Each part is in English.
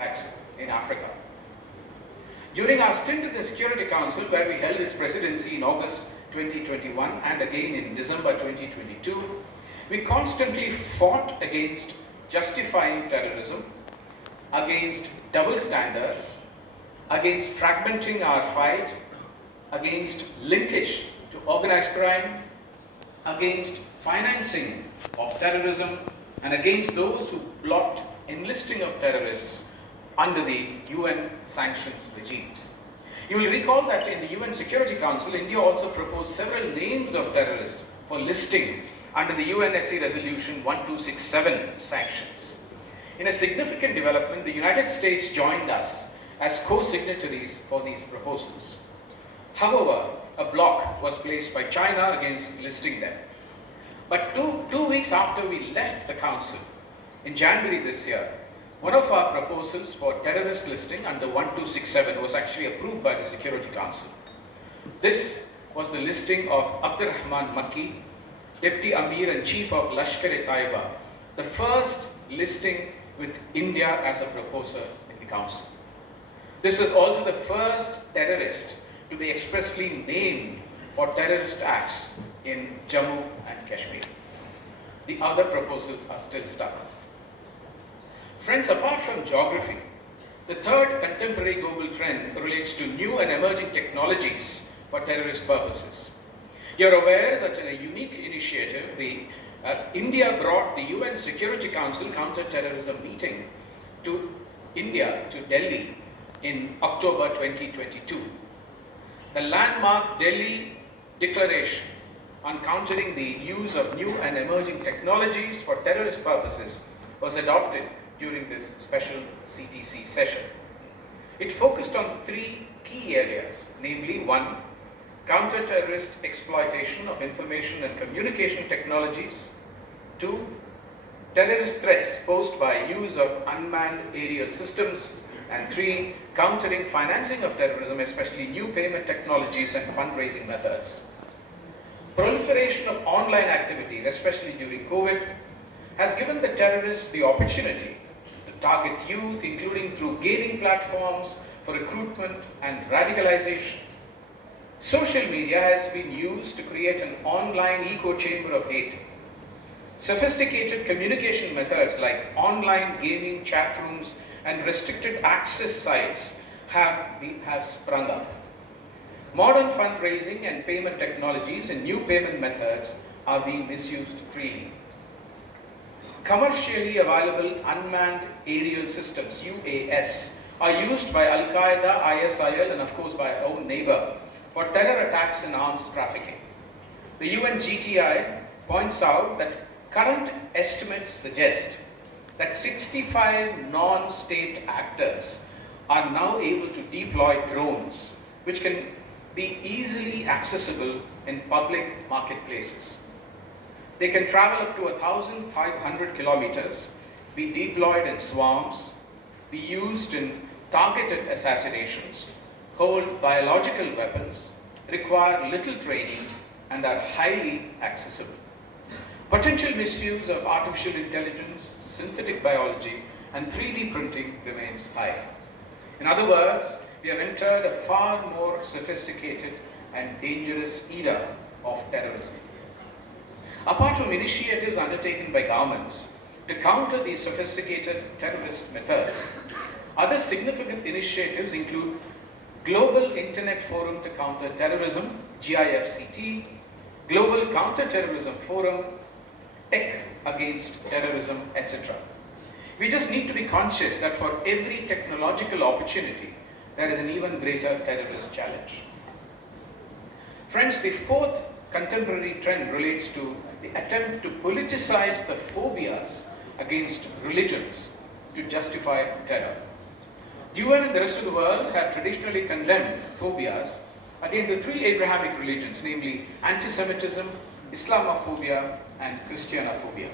attacks in Africa. During our stint at the Security Council, where we held its presidency in August 2021 and again in December 2022, we constantly fought against justifying terrorism, against double standards, against fragmenting our fight, against linkage to organized crime, against financing of terrorism, and against those who blocked enlisting of terrorists under the UN sanctions regime. You will recall that in the UN Security Council, India also proposed several names of terrorists for listing under the UNSC Resolution 1267 sanctions. In a significant development, the United States joined us as co-signatories for these proposals. However, a block was placed by China against listing them. But two weeks after we left the Council, in January this year, one of our proposals for terrorist listing under 1267 was actually approved by the Security Council. This was the listing of Abdurrahman Makki, Deputy Amir and Chief of Lashkar-e-Taiba, the first listing with India as a proposer in the Council. This was also the first terrorist to be expressly named for terrorist acts in Jammu and Kashmir. The other proposals are still stuck. Friends, apart from geography, the third contemporary global trend relates to new and emerging technologies for terrorist purposes. You're aware that in a unique initiative, India brought the UN Security Council counter-terrorism meeting to India, to Delhi, in October 2022. The landmark Delhi Declaration on countering the use of new and emerging technologies for terrorist purposes was adopted during this special CTC session. It focused on three key areas, namely 1, counter-terrorist exploitation of information and communication technologies, 2, terrorist threats posed by use of unmanned aerial systems, and 3, countering financing of terrorism, especially new payment technologies and fundraising methods. Proliferation of online activities, especially during COVID, has given the terrorists the opportunity to target youth, including through gaming platforms for recruitment and radicalization. Social media has been used to create an online echo chamber of hate. Sophisticated communication methods like online gaming chat rooms and restricted access sites have sprung up. Modern fundraising and payment technologies and new payment methods are being misused freely. Commercially available unmanned aerial systems, UAS, are used by Al-Qaeda, ISIL, and of course by our own neighbor for terror attacks and arms trafficking. The UNGTI points out that current estimates suggest that 65 non-state actors are now able to deploy drones, which can be easily accessible in public marketplaces. They can travel up to 1,500 kilometers, be deployed in swarms, be used in targeted assassinations, hold biological weapons, require little training, and are highly accessible. Potential misuse of artificial intelligence, synthetic biology, and 3D printing remains high. In other words, we have entered a far more sophisticated and dangerous era of terrorism. Apart from initiatives undertaken by governments to counter these sophisticated terrorist methods, other significant initiatives include Global Internet Forum to Counter Terrorism, GIFCT, Global Counter-Terrorism Forum, Tech Against Terrorism, etc. We just need to be conscious that for every technological opportunity, there is an even greater terrorist challenge. Friends, the fourth contemporary trend relates to the attempt to politicize the phobias against religions to justify terror. The UN and the rest of the world have traditionally condemned phobias against the three Abrahamic religions, namely anti-Semitism, Islamophobia, and Christianophobia.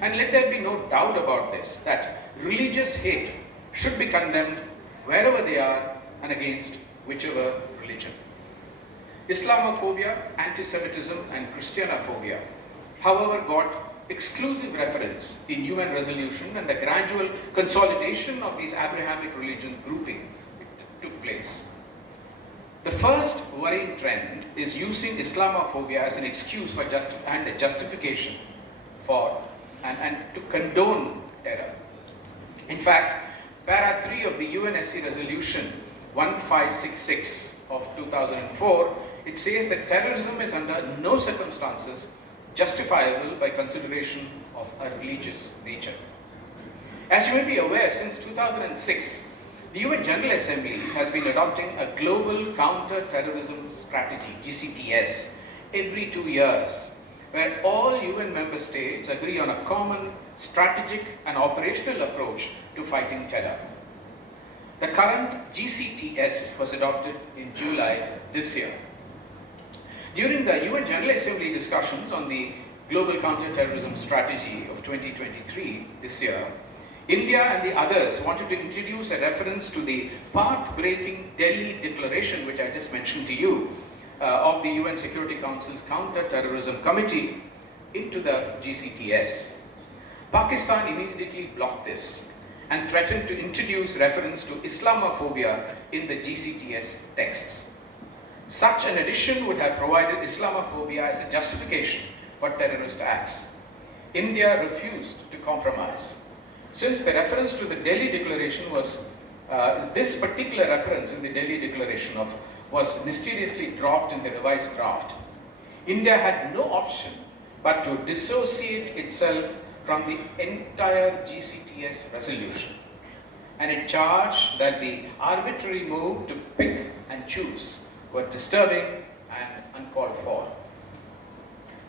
And let there be no doubt about this, that religious hate should be condemned wherever they are and against whichever religion. Islamophobia, anti-Semitism, and Christianophobia, however, got exclusive reference in UN resolution and the gradual consolidation of these Abrahamic religion grouping took place. The first worrying trend is using Islamophobia as an excuse for and a justification for and to condone terror. In fact, Para 3 of the UNSC resolution 1566 of 2004, it says that terrorism is under no circumstances justifiable by consideration of a religious nature. As you may be aware, since 2006, the UN General Assembly has been adopting a global counter-terrorism strategy, GCTS, every 2 years, where all UN member states agree on a common strategic and operational approach to fighting terror. The current GCTS was adopted in July this year. During the UN General Assembly discussions on the Global Counter-Terrorism Strategy of 2023 this year, India and the others wanted to introduce a reference to the path-breaking Delhi Declaration, which I just mentioned to you, of the UN Security Council's Counter-Terrorism Committee into the GCTS. Pakistan immediately blocked this and threatened to introduce reference to Islamophobia in the GCTS texts. Such an addition would have provided Islamophobia as a justification for terrorist acts. India refused to compromise. Since the reference to the Delhi Declaration was, this particular reference in the Delhi Declaration was mysteriously dropped in the revised draft, India had no option but to dissociate itself from the entire GCTS resolution. And it charged that the arbitrary move to pick and choose were disturbing and uncalled for.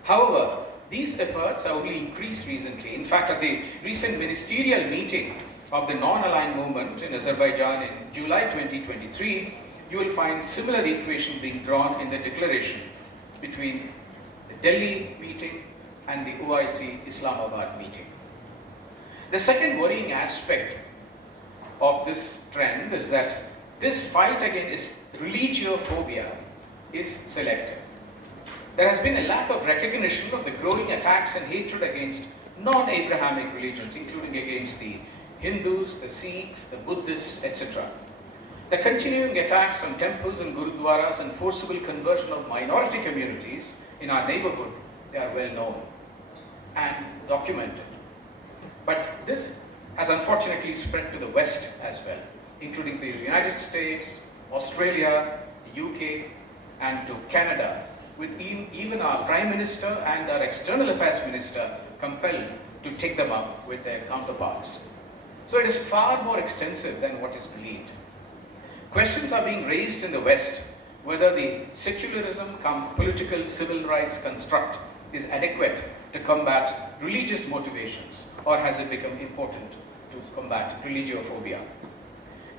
However, these efforts have only increased recently. In fact, at the recent ministerial meeting of the non-aligned movement in Azerbaijan in July 2023, you will find similar equation being drawn in the declaration between the Delhi meeting and the OIC Islamabad meeting. The second worrying aspect of this trend is that this fight against religiophobia is selective. There has been a lack of recognition of the growing attacks and hatred against non-Abrahamic religions, including against the Hindus, the Sikhs, the Buddhists, etc. The continuing attacks on temples and gurudwaras and forcible conversion of minority communities in our neighborhood, they are well known and documented. But this has unfortunately spread to the West as well, including the United States, Australia, the UK, and to Canada, with even our Prime Minister and our External Affairs Minister compelled to take them up with their counterparts. So it is far more extensive than what is believed. Questions are being raised in the West whether the secularism cum political civil rights construct is adequate to combat religious motivations, or has it become important to combat religiophobia.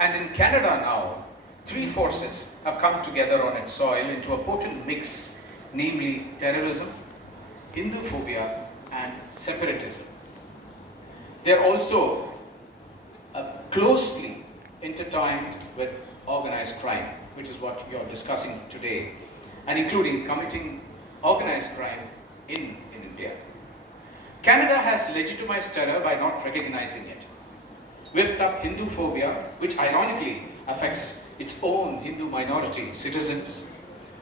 And in Canada now, three forces have come together on its soil into a potent mix, namely terrorism, Hinduphobia, and separatism. They are also closely intertwined with organized crime, which is what we are discussing today, and including committing organized crime in India. Canada has legitimized terror by not recognizing it, whipped up Hinduphobia, which ironically affects its own Hindu minority citizens,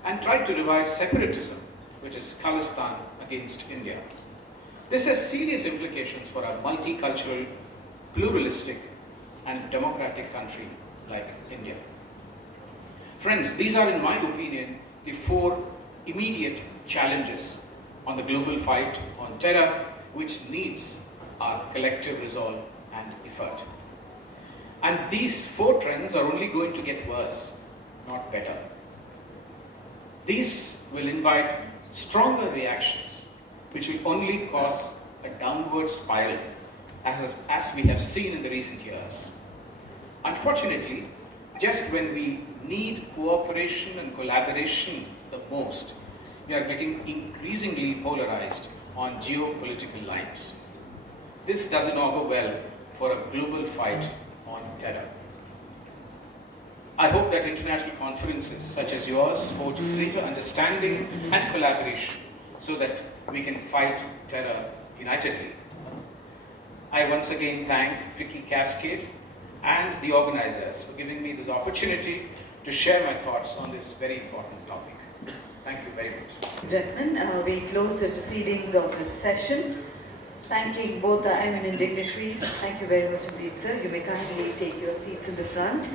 and tried to revive separatism, which is Khalistan against India. This has serious implications for a multicultural, pluralistic, and democratic country like India. Friends, these are, in my opinion, the four immediate challenges on the global fight on terror, which needs our collective resolve and effort. And these four trends are only going to get worse, not better. These will invite stronger reactions, which will only cause a downward spiral, as we have seen in the recent years. Unfortunately, just when we need cooperation and collaboration the most, we are getting increasingly polarized on geopolitical lines. This doesn't augur well for a global fight on terror. I hope that international conferences such as yours forge greater understanding and collaboration so that we can fight terror unitedly. I once again thank Vicky Cascade and the organizers for giving me this opportunity to share my thoughts on this very important topic. Thank you very much. Gentlemen, we close the proceedings of this session. Thanking both the eminent dignitaries. Thank you very much indeed, sir. You may kindly take your seats in the front.